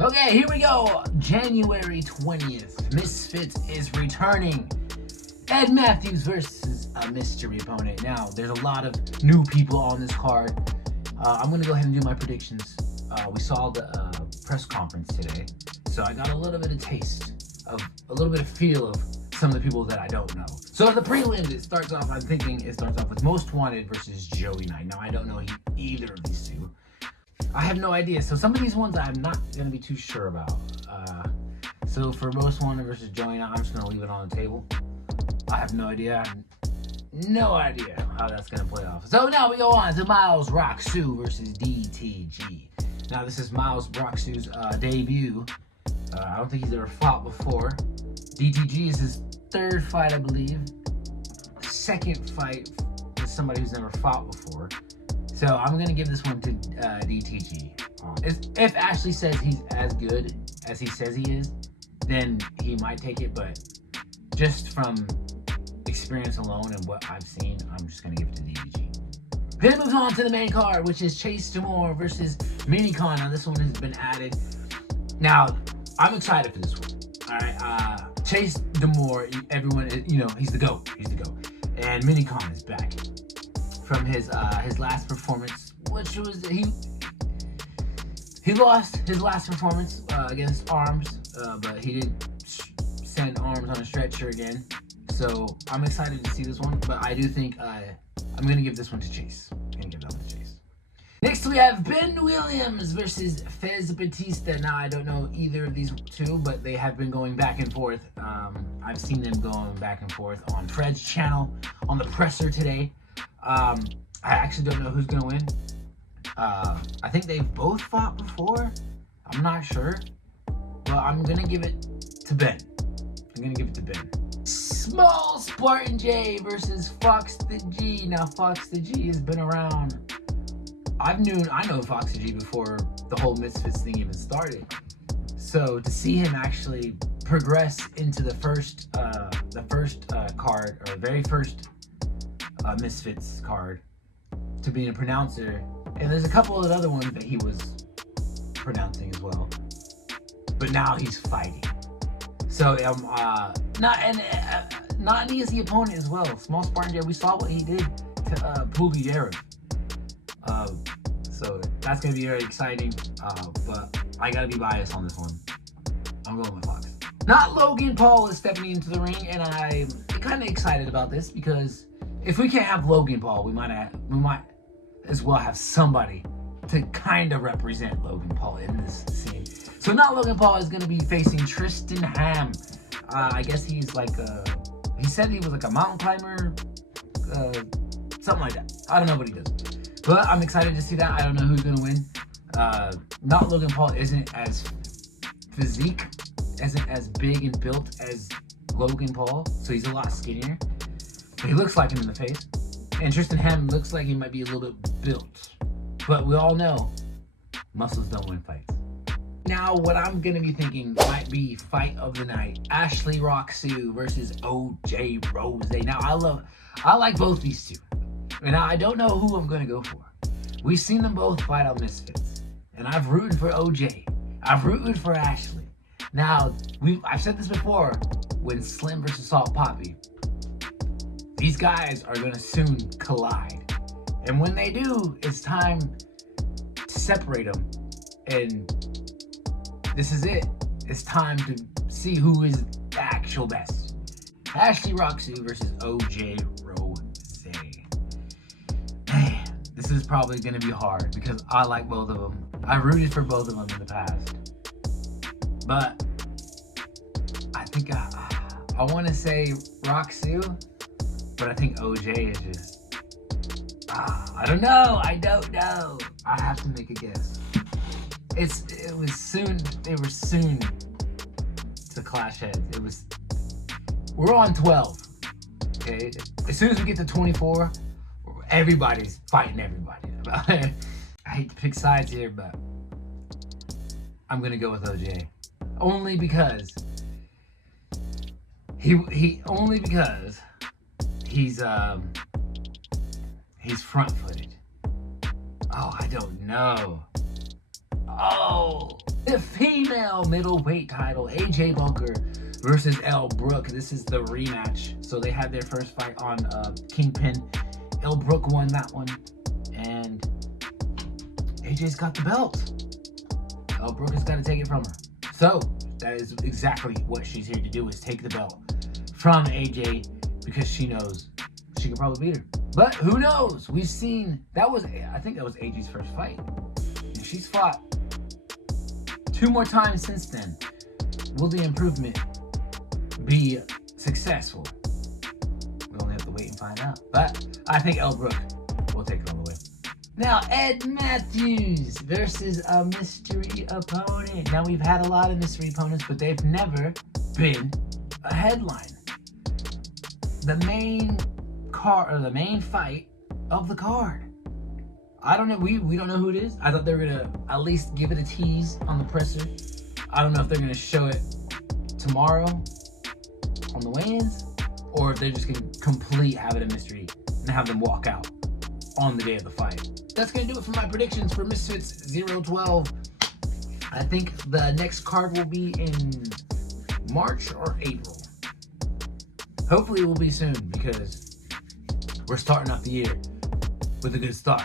Okay, here we go. January 20th. Misfits is returning. Ed Mathews versus a mystery opponent. Now, there's a lot of new people on this card. I'm going to go ahead and do my predictions. We saw the press conference today, so I got a little bit of taste of, a little bit of feel of some of the people that I don't know. So the prelims, it starts off with Most Wanted versus Joey Knight. Now, I don't know either of these two. I have no idea. So some of these ones I'm not going to be too sure about. So for Most Wanted versus Joey Knight, I'm just going to leave it on the table. I have no idea. No idea how that's going to play off. So now we go on to Miles Rocksu versus DTG. Now this is Miles Rocksu's debut. I don't think he's ever fought before. DTG is his third fight, I believe. Second fight with somebody who's never fought before. So I'm going to give this one to DTG. If Ashley says he's as good as he says he is, then he might take it. But just from experience alone and what I've seen, I'm just going to give it to DTG. Then it moves on to the main card, which is Chase Demore versus Minicon. Now this one has been added. Now, I'm excited for this one. All right, Chase Demore, everyone, he's the GOAT. He's the GOAT. And Minicon is back from his last performance, which was he lost his last performance against Arms, but he didn't send Arms on a stretcher again. So I'm excited to see this one, but I do think I'm gonna give this one to Chase. Next we have Ben Williams versus Fez Batista. Now I don't know either of these two, but they have been going back and forth. I've seen them going back and forth on Fred's channel, on the presser today. I actually don't know who's gonna win. I think they've both fought before. I'm not sure, but I'm gonna give it to Ben. Small Spartan J versus Fox the G. Now Fox the G has been around. I know Fox the G before the whole Misfits thing even started. So to see him actually progress into the first card, or very first Misfits card, to being a pronouncer, and there's a couple of other ones that he was pronouncing as well, but now he's fighting. So not an easy opponent as well. Small Spartan J, we saw what he did to Pugliera. So that's gonna be very exciting. But I gotta be biased on this one. I'm going with Fox. Not Logan Paul is stepping into the ring, and I'm kind of excited about this because if we can't have Logan Paul, we might as well have somebody to kind of represent Logan Paul in this scene. So not Logan Paul is going to be facing Tristan Ham. I guess he's like he said he was like a mountain climber, something like that. I don't know what he does, but I'm excited to see that. I don't know who's going to win. Not Logan Paul isn't as big and built as Logan Paul, so he's a lot skinnier. But he looks like him in the face. And Tristan Ham looks like he might be a little bit built. But we all know muscles don't win fights. Now, what I'm going to be thinking might be fight of the night. Ashley Rocksu versus OJ Rose. Now, I like both these two. And I don't know who I'm going to go for. We've seen them both fight on Misfits. And I've rooted for OJ. I've rooted for Ashley. Now, I've said this before when Slim versus Salt Poppy. These guys are going to soon collide. And when they do, it's time to separate them. And this is it. It's time to see who is the actual best. Ashley Rocksu versus OJ Rose. Man, this is probably going to be hard because I like both of them. I rooted for both of them in the past. But I think I want to say Rocksu, but I think OJ is just... I don't know. I have to make a guess. They were soon to clash heads. We're on 12. Okay? As soon as we get to 24, everybody's fighting everybody. I hate to pick sides here, but I'm gonna go with OJ. Only because he's front-footed. Oh, I don't know. Oh, the female middleweight title, AJ Bunker versus Elle Brooke. This is the rematch. So they had their first fight on Kingpin. Elle Brooke won that one, and AJ's got the belt. Elle Brooke has got to take it from her. So that is exactly what she's here to do, is take the belt from AJ, because she knows she can probably beat her. But who knows? We've seen, I think that was AJ's first fight. And she's fought 2 more times since then. Will the improvement be successful? We only have to wait and find out. But I think Elle Brooke will take it all the way. Now, Ed Mathews versus a mystery opponent. Now, we've had a lot of mystery opponents, but they've never been a headline. The main fight of the card. I don't know. We don't know who it is. I thought they were gonna at least give it a tease on the presser. I don't know if they're gonna show it tomorrow on the weigh-ins, or if they're just gonna have it a mystery and have them walk out on the day of the fight. That's gonna do it for my predictions for Misfits 012. I think the next card will be in March or April. Hopefully it will be soon, because we're starting off the year with a good start.